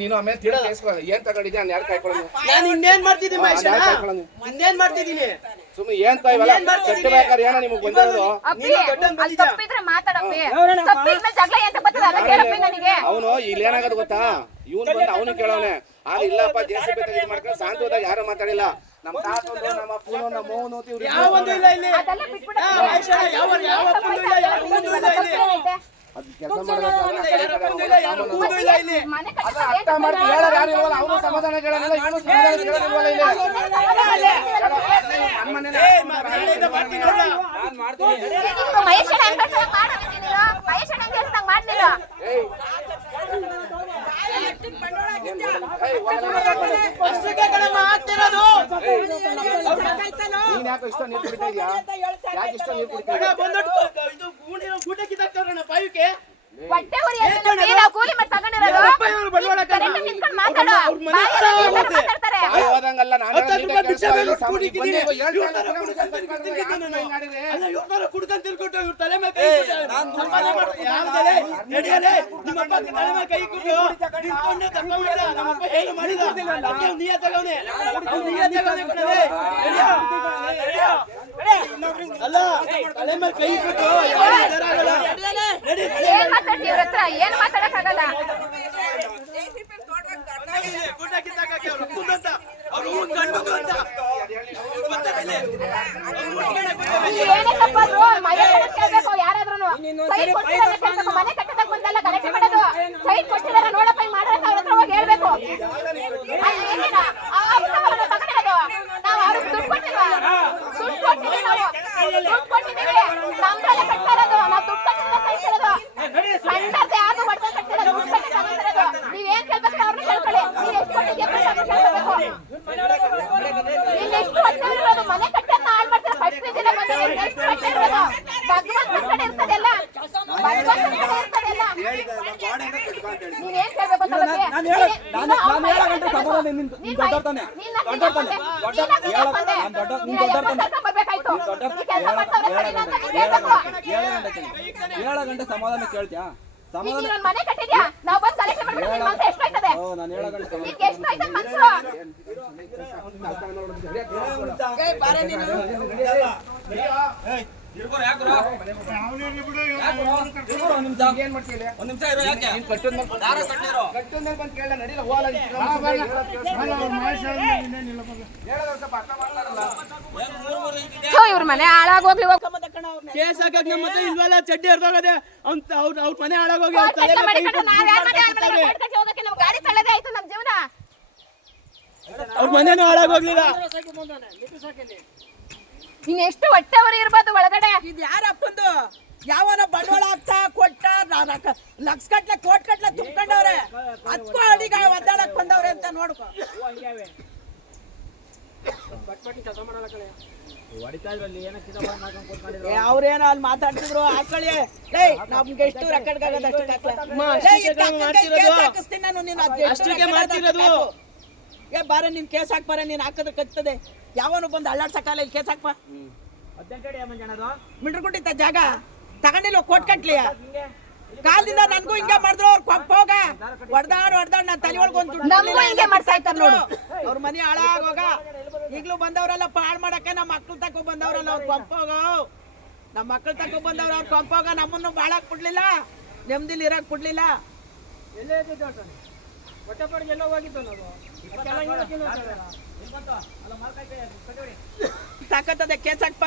ನೀನು ಆಮೇಲೆ ಏನ್ ತಗೊಂಡಿದ್ಯಾ ನಾನು ಯಾರು ಕಾಯ್ಕೊಳ್ಳೋದು ನಾನು ಇನ್ನೇನ್ ಮಾಡ್ತಿದ್ದೀನಿ ಇನ್ನೇನ್ ಮಾಡ್ತಿದ್ದೀನಿ ಸುಮ್ಮನೆ ಏನ್ ಕಾಯ್ವಲ್ಲ ಕಟ್ಟಬೇಕಾದ್ರೆ ಏನೋ ನಿಮಗೆ ಬಂದಿರೋದು ಅವನು ಇಲ್ಲಿ ಏನಾಗೋದು ಗೊತ್ತಾ ಇವನ್ ಬಂದು ಅವನು ಕೇಳೋನೆ ಆಗ ಇಲ್ಲಪ್ಪ ಜೆಸಿಬಿ ತೆಗೆದು ಮಾಡ್ಕೊಂಡು ಶಾಂತವಾದಾಗ ಯಾರು ಮಾತಾಡಿಲ್ಲ ನಮ್ಮ ತಾತಂದು ನಮ್ಮ ಅಪ್ಪನು ನಮ್ಮ ಮೌನು ಅವನು ಸಮಾಧಾನ ಕೇಳೋದಿಲ್ಲ ಇವನು ಸಮಾಧಾನ ಕೇಳೋದಿಲ್ವಲ್ಲ ಇಲ್ಲಿ ನೀನ್ ಯಾಕೆ ಇಷ್ಟ ನೀರು ಕುಡಿತಾ ಇದೆಯಾ ಯಾಕೆ ಇಷ್ಟ ನೀರು ಕುಡಿತಾ ಏನು ಮಾತಾಡಕ್ಕಾಗಲ್ಲ ಏನೇ ತಪ್ಪಾದ್ರು ಮನೆ ಕೇಳ್ಬೇಕು ಯಾರಾದ್ರೂ ಸೈಟ್ ಕೊಟ್ಟಿರೋ ಮನೆ ಕಟ್ಟದಕ್ಕೆ ಬಂದಲ್ಲ ಗಲಾಟೆ ಮಾಡೋದು ಸೈಟ್ ಕೊಟ್ಟಿದಾರ ನೋಡಪ್ಪ ಹಿಂಗ್ ಮಾಡ್ರಕ್ಕ ಅವ್ರ ಹತ್ರ ಹೋಗಿ ಹೇಳ್ಬೇಕು ನಾವು ಅವ್ರಿಗೆ ದುಡ್ಡು ಕೊಟ್ಟಿಲ್ವಾ ದುಡ್ಡು ಕೊಟ್ಟಿದ್ದೀವಿ ನಾವು ದುಡ್ಡು ಕೊಟ್ಟಿದ್ದೀವಿ ನಮ್ದ್ರಲ್ಲೇ ಕಟ್ತಾ ಇರೋದು ನಾವು ದುಡ್ಡು ಕಟ್ಟಿದ್ರೆ ಕಟ್ತಿರೋದು ಸಣ್ಣದೇ ಯಾರು ಹೊಟ್ಟೆ ಕಟ್ಟಿಲ್ಲ ದುಡ್ಡು ಕಟ್ಟಿ ತಗೊಂಡಿರೋದು ನೀವೇನ್ ಕೇಳ್ಬೇಕು ಅವ್ರನ್ನ ಕೇಳ್ಕೊಳ್ಳಿ ನೀವ್ ಎಷ್ಟು ಕೊಟ್ಟಿದ್ಯಾ ಕೇಳ್ಬೇಕು ನೀನ್ ಎಷ್ಟು ಹೊಟ್ಟೆ ಇರೋದು ಮನೆ ಕಟ್ಟನ್ನ ಹಾಳು ಮಾಡ್ತಾರೆ ಪಟ್ಟಿದ್ದೀರ ಬಂದಿದ್ದೀರ ಎಷ್ಟು ಹೊಟ್ಟೆ ಇರೋದು ಭಗವಂತನ ಕಡೆ ಇರ್ತದೆಲ್ಲ ಭಗವಂತನ ಕಡೆ ಇರ್ತದೆಲ್ಲ ನೀವೇನ್ ಕೇಳ್ಬೇಕು ಅಂತ ಗಂಟೆ ಸಮಾಧಾನ ಕೇಳ್ತೀಯಾ ಮನೆ ಕಟ್ಟಿದ್ಯಾ ನಾವು ಬಂದು ಕಲೆಕ್ಟ್ ಮಾಡ್ಬಿಡ್ತೀವಿ ಮನ್ಸು ಎಷ್ಟು ಆಯ್ತದೆ ನಾನು 7 ಗಂಟೆ ನಿಮ್ಗೆ ಎಷ್ಟು ಆಯ್ತದೆ ಮನ್ಸು ಇವ್ರ ಮನೆ ಹಾಳಾಗೋಗ್ಲಿ ಕೇಸ್ ಹಾಕಕ್ ನಮ್ಮ ಹತ್ರ ಇಲ್ವಲ್ಲ ಚಡ್ಡಿ ಹರಿದೋಗದೆ ಅವ್ರ ಮನೆ ಹಾಳಾಗೋಗಿ ಅವ್ರ ಮನೇನು ಹಾಳಾಗೋಗ್ಲಿಲ್ಲ ಇನ್ ಎಷ್ಟು ಹೊಟ್ಟೆ ಹೊರ ಇರ್ಬೋದು ಒಳಗಡೆ ಇದು ಯಾರ ಅಪ್ಪಂದು ಯಾವನ ಬಂಡವಾಳ ಹಾಕ್ತಾ ಕೊಟ್ಟ ಲಕ್ಷ ಗಟ್ಲೆ ಕೋಟ್ ಗಟ್ಲೆ ತುಂಬ್ಕೊಂಡವ್ರೆ ಅದಕ್ಕೂ ಅಡಿಗ ಒದ್ದಾಡಕ್ ಬಂದವ್ರೆ ಅಂತ ನೋಡ್ಕೊ ಅವ್ರೇನೋ ಅಲ್ಲಿ ಮಾತಾಡ್ತಿದ್ರು ಹಾಕೊಳ್ಳಿ ನಮ್ಗೆ ಎಷ್ಟು ರೆಕಾರ್ಡ್ ಆಗೋದು ಹಾಕಿಸ್ತೀನಿ ನಾನು ನೀನು ಏ ಬಾರ ನೀನ್ ಕೇಸ್ ಹಾಕ್ಬಾರ ನೀನ್ ಹಾಕಿದ್ರೆ ಕತ್ತದೆ ಯಾವನು ಬಂದು ಅಳ್ಳಾಡ್ಸಕ್ಕಾಲ ಇಲ್ಲಿ ಕೇಸ್ ಹಾಕ್ಪ ಮಿಂಡ್ರಗುಂಡಿತ್ತ ಜಾಗ ತಗೊಂಡಿಲ್ಲ ಕೋಟ್ ಕಟ್ಲಿ ಕಾಲದಿಂದ ನನ್ಗೂ ಹಿಂಗೆ ಮಾಡಿದ್ರು ಅವ್ರು ಕೊಂಪೋಗ ಹೊಡ್ದಾಡ್ ನಾನ್ ತಲೆ ಒಳಗೆ ಒಂದು ಅವ್ರ ಮನೆ ಹಾಳಾಗೋಗ ಈಗ್ಲೂ ಬಂದವ್ರಲ್ಲ ಪಾಳ್ ಮಾಡಕ್ಕೆ ನಮ್ಮ ಮಕ್ಳು ತಕೊ ಬಂದವ್ರಲ್ಲ ಅವ್ರು ಕೊಂಪೋಗ ನಮ್ಮ ಮಕ್ಳು ತಕೊ ಬಂದವ್ರ ಅವ್ರು ಕೊಂಪೋಗ ನಮ್ಮನ್ನು ಬಾಳಕ್ ಬಿಡ್ಲಿಲ್ಲ ನೆಮ್ಮದಿಲಿ ಇರಕ್ ಬಿಡ್ಲಿಲ್ಲ ಸಾಕತ್ತದೆ ಕೇಸ್ ಹಾಕ್ಪ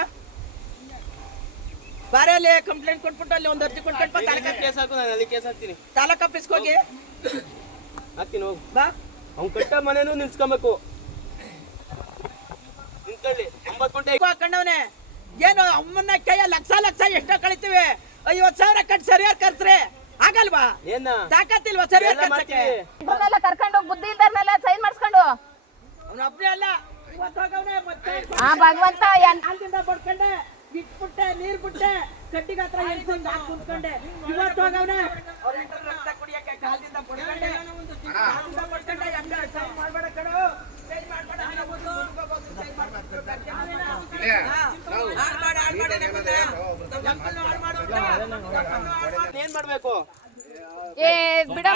ಬಾರೆ ಅಲ್ಲಿ ಕಂಪ್ಲೇಂಟ್ ಕೊಟ್ಬಿಟ್ಟು ಅಲ್ಲಿ ಒಂದು ಅರ್ಜಿ ಕೊಟ್ಬಿಟ್ಟು ಕೇಸ್ ಹಾಕು ನಾನು ಅಲ್ಲಿ ಕೇಸ್ ಹಾಕ್ತೀನಿ ತಾಲೂಕ್ ಆಫೀಸ್ಗೆ ಹೋಗಿ ಹಾಕ್ತೀನಿ ಹೋಗು ಬಾ ಅವ್ನು ಕಟ್ಟ ಮನೇನು ನಿಲ್ಸ್ಕೊಬೇಕು ನಿಂತ್ಕೊಳ್ಳಿ 9 ಗಂಟೆ ಹಾಕೊಂಡವನೆ ಏನು ಅಮ್ಮನ ಕೈಯ ಲಕ್ಷ ಎಷ್ಟೋ ಕಳಿತೀವಿ 50,000 ಕಟ್ ಸರಿಯಾಗಿ ಕರ್ಸ್ರೆ ಆಗಲ್ವಾ ಏನ ತಾಕತ್ತಿಲ್ವಾ ಸರಿಯಾಗಿ ಕರ್ಸಕ್ಕೆ ಇವನ್ನೆಲ್ಲ ಕರ್ಕೊಂಡು ಹೋಗಿ ಬುದ್ಧಿ ಇಲ್ದಾರ್ನೆಲ್ಲ ಸೈನ್ ಮಾಡಿಸ್ಕೊಂಡು ಅವನು ಒಬ್ಬನೇ ಅಲ್ಲ ಇವತ್ತೋಗವನೆ ಮತ್ತೆ ಭಗವಂತ ಅಲ್ಲಿಂದ ಬಡ್ಕೊಂಡೆ ಬಿಟ್ಬಿಟ್ಟೆ ನೀರ್ ಬಿಟ್ಟೆ ಕಟ್ಟಿಗೆ ಹತ್ರ ಎಳ್ಕೊಂಡು ಕುಂತ್ಕೊಂಡೆ ಇವತ್ತೋಗವನೆ ಅವ್ರ ರಕ್ತ ಕುಡಿಯಕ್ಕೆ ಕಾಲದಿಂದ ಬಡ್ಕೊಂಡೆ ಹೆಂಗ ಸೈನ್ ಮಾಡ್ಬೇಡ ಕಣೋ ಸೈನ್ ಮಾಡ್ಬೇಡ ಏನ್ ಮಾಡ್ಬೇಕು ಬಿಡ